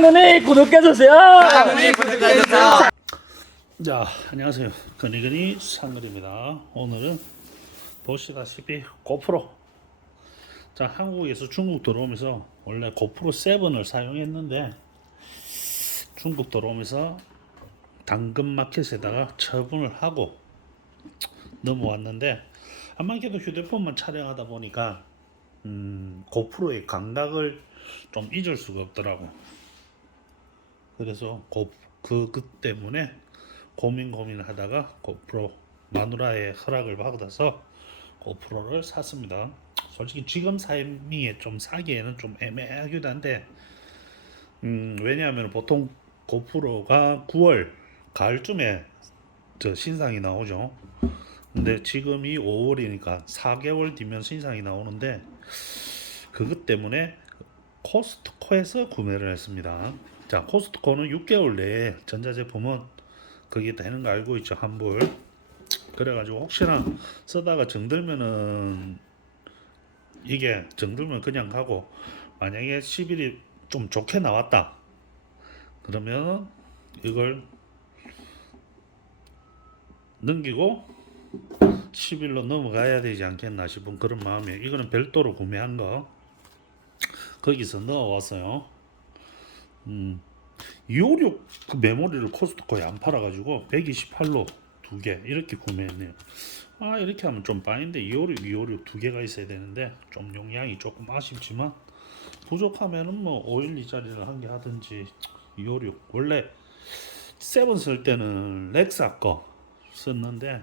강릉이 구독해주세요. 강릉이 구독해주세요. 자, 안녕하세요. 건이건이 상글입니다. 오늘은 보시다시피 고프로. 자, 한국에서 중국 들어오면서 원래 고프로 7을 사용했는데 중국 들어오면서 당근마켓에다가 처분을 하고 넘어왔는데 아마게도 휴대폰만 촬영하다 보니까 음, 고프로의 감각을 좀 잊을 수가 없더라고. 그래서 고, 그, 그 때문에 고민 고민을 하다가 고프로 마누라의 허락을 받아서 고프로를 샀습니다. 솔직히 지금 삶이 좀 사기에는 좀 애매하기도 한데 음, 왜냐하면 보통 고프로가 9월 가을쯤에 저 신상이 나오죠. 근데 지금이 5월이니까 4개월 뒤면 신상이 나오는데 그것 때문에 코스트코에서 구매를 했습니다. 자, 코스트코는 6개월 내에 전자제품은 그게 되는 거 알고 있죠, 환불. 그래가지고 혹시나 쓰다가 정들면은 이게 정들면 그냥 가고 만약에 10일이 좀 좋게 나왔다. 그러면 이걸 넘기고 10일로 넘어가야 되지 않겠나 싶은 그런 마음에 이거는 별도로 구매한 거 거기서 넣어 왔어요. 음, 256 그 메모리를 코스트코에 안 팔아가지고 128로 두 개 이렇게 구매했네요. 아 이렇게 하면 좀 빠인데 256, 256 두 개가 있어야 되는데 좀 용량이 조금 아쉽지만 부족하면은 뭐 512짜리를 한 개 하든지 256 원래 7쓸 때는 렉사 거 썼는데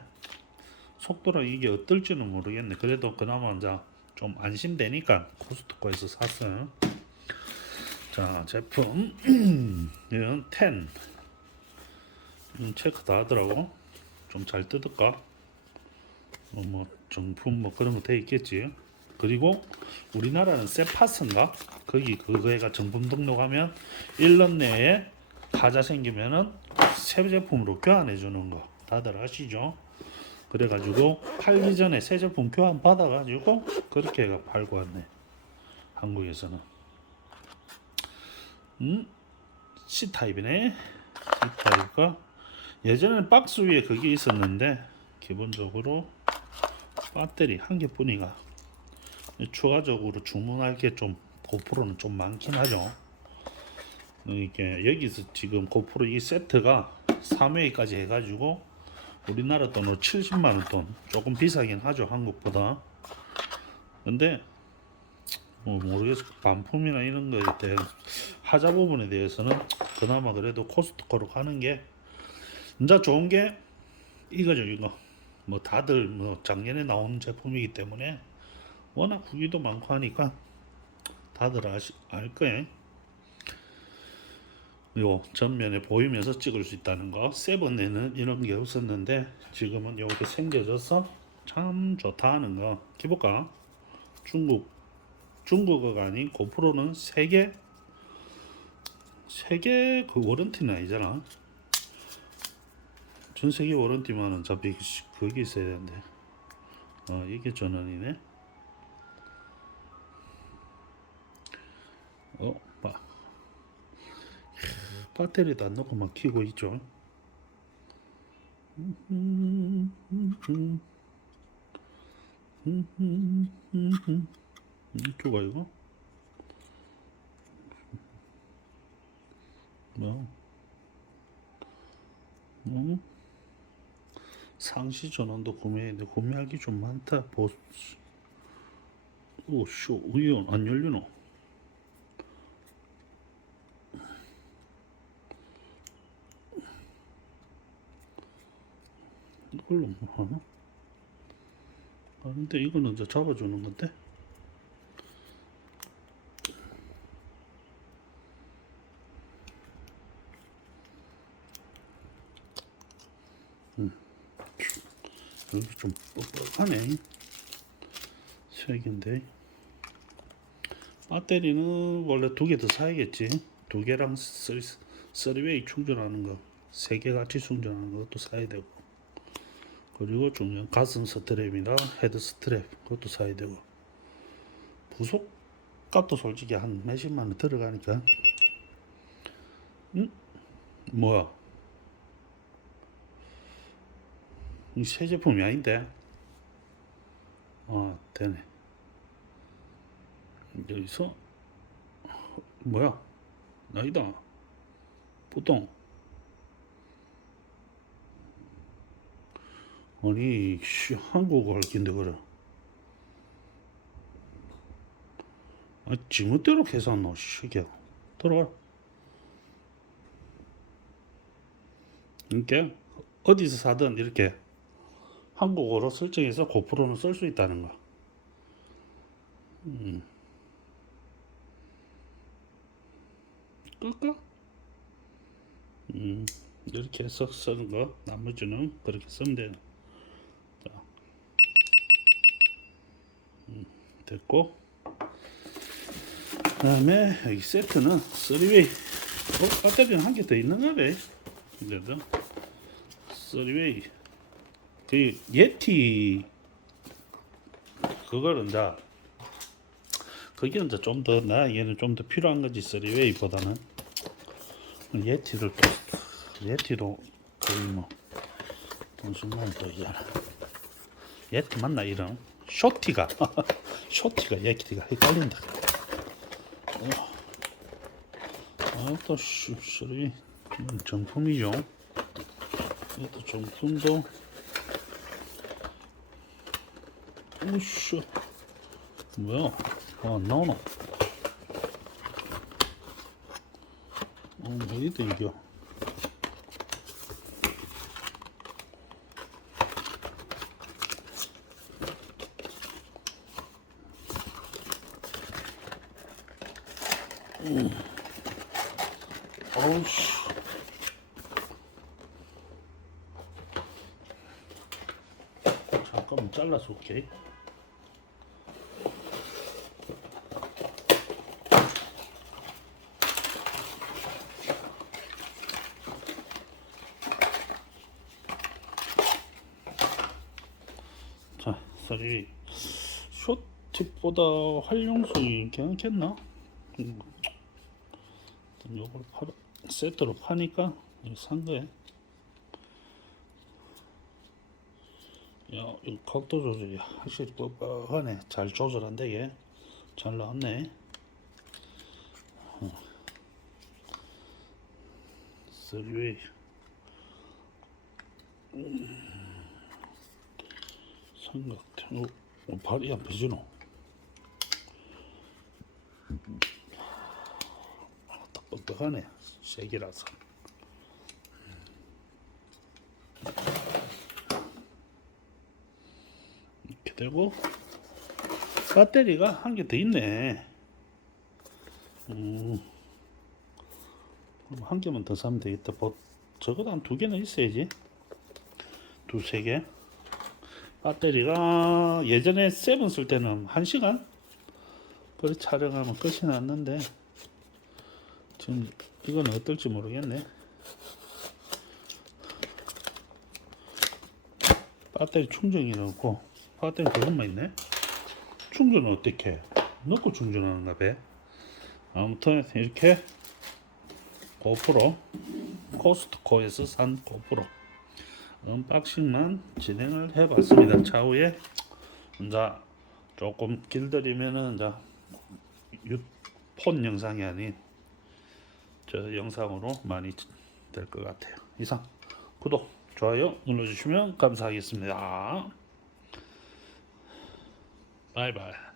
속도랑 이게 어떨지는 모르겠네. 그래도 그나마 이제 좀 안심되니까 코스트코에서 샀어요. 자 제품. 이건 10 이건 체크 다 하더라고. 좀 잘 뜯을까? 뭐, 뭐 정품 뭐 그런 거 돼 있겠지. 그리고 우리나라는 세파스인가? 거기 그거에가 정품 등록하면 1년 내에 하자 생기면은 새 제품으로 교환해 주는 거. 다들 아시죠? 그래가지고 팔기 전에 새 제품 교환 받아가지고 그렇게 해가 팔고 왔네. 한국에서는 음? C타입이네. C타입과 예전에는 박스 위에 그게 있었는데 기본적으로 배터리 한 개뿐이가 추가적으로 주문할 게 좀 고프로는 좀 많긴 하죠. 이게 여기서 지금 고프로 이 세트가 3회까지 해가지고 우리나라 돈으로 70만 원 돈 조금 비싸긴 하죠 한국보다. 근데 뭐 모르겠어. 반품이나 이런 거에 대한 하자 부분에 대해서는 그나마 그래도 코스트코로 가는 게 진짜 좋은 게 이거죠 이거. 뭐 다들 뭐 작년에 나온 제품이기 때문에 워낙 후기도 많고 하니까 다들 아시, 알 거예요. 요 전면에 보이면서 찍을 수 있다는 거. 세븐에는 이런 게 없었는데 지금은 이렇게 생겨져서 참 좋다 하는 거. 기볼까 중국 중국어가 아닌 고프로는 세계 세계 그 워런티는 아니잖아. 전 세계 워런티만은 어차피 그게 있어야 되는데. 어 이게 전원이네. 어 봐. 배터리도 안 넣고 막 키고 있죠. 이쪽가 이거? 뭐? 뭐? 상시 전원도 구매했는데 구매하기 좀 많다. 보. 오쇼 우연 안 열리노? 이걸로 뭐 하나? 아 근데 이거는 이제 잡아주는 건데? 여기 좀 뻑뻑하네. 색인데. 배터리는 원래 두 개 더 사야겠지. 두 개랑 쓰리, 쓰리웨이 충전하는 거. 세 개 같이 충전하는 것도 사야 되고. 그리고 중요한 가슴 스트랩이나 헤드 스트랩 그것도 사야 되고. 부속 값도 솔직히 한 몇십만 원 들어가니까 뭐야? 이 새 제품이 아닌데? 아, 되네. 여기서 뭐야? 나이다. 보통 아니 씨, 한국어 할 긴데 그래. 아, 지멋대로 계산노 시기야. 들어와. 이렇게 어디서 사든 이렇게 한국어로 설정해서 고프로는 쓸 수 있다는 거. 음. 끌까? 음, 이렇게 해서 쓰는 거 나머지는 그렇게 쓰면 돼요. 자, 음, 됐고 그 다음에 여기 세트는 3웨이 어, 배터리는 한 개 더 있는가 봐. 그래도 3웨이 그 예티 그거는 이제 그게 이제 좀 더 나 얘는 좀 더 필요한 거지 3웨이보다는. 예티를 또 예티도 거의 뭐 동심만 또 이하나 예티 맞나 이름? 쇼티가. 쇼티가 예티가 헷갈린다. 아또 쓰리. 정품이죠. 이것도 정품도 오씨. 뭐야? 아, 안 나오나? 어, 어디다 이겨. 어우씨. 잠깐만 잘라서 올게 자, 쌀이 쇼팁보다 활용성이 괜찮겠나? 음. 요걸 파, 세트로 파니까 산 거야. 야, 이 각도 조절이 확실히 뻑뻑하네. 잘 조절한데 얘. 잘 나왔네. 어. 쓰리웨이. 삼각형. 어, 어, 발이 안 펴지노. 아, 딱 뻑뻑하네. 색이라서. 이렇게 되고 배터리가 한 개 더 있네. 음, 그럼 한 개만 더 사면 되겠다. 뭐, 적어도 한 두 개는 있어야지. 두 세 개. 배터리가 예전에 세븐 쓸 때는 한 시간 그래 촬영하면 끝이 났는데 지금 이건 어떨지 모르겠네. 배터리 충전이라고 배터리 그것만 있네. 충전은 어떻게 해? 넣고 충전하는가 봐. 아무튼 이렇게 고프로 코스트코에서 산 고프로 언박싱만 진행을 해봤습니다. 차후에 이제 조금 길들이면은 이제 유- 폰 영상이 아닌 저 영상으로 많이 될 것 같아요. 이상 구독 좋아요 눌러주시면 감사하겠습니다. 바이바이.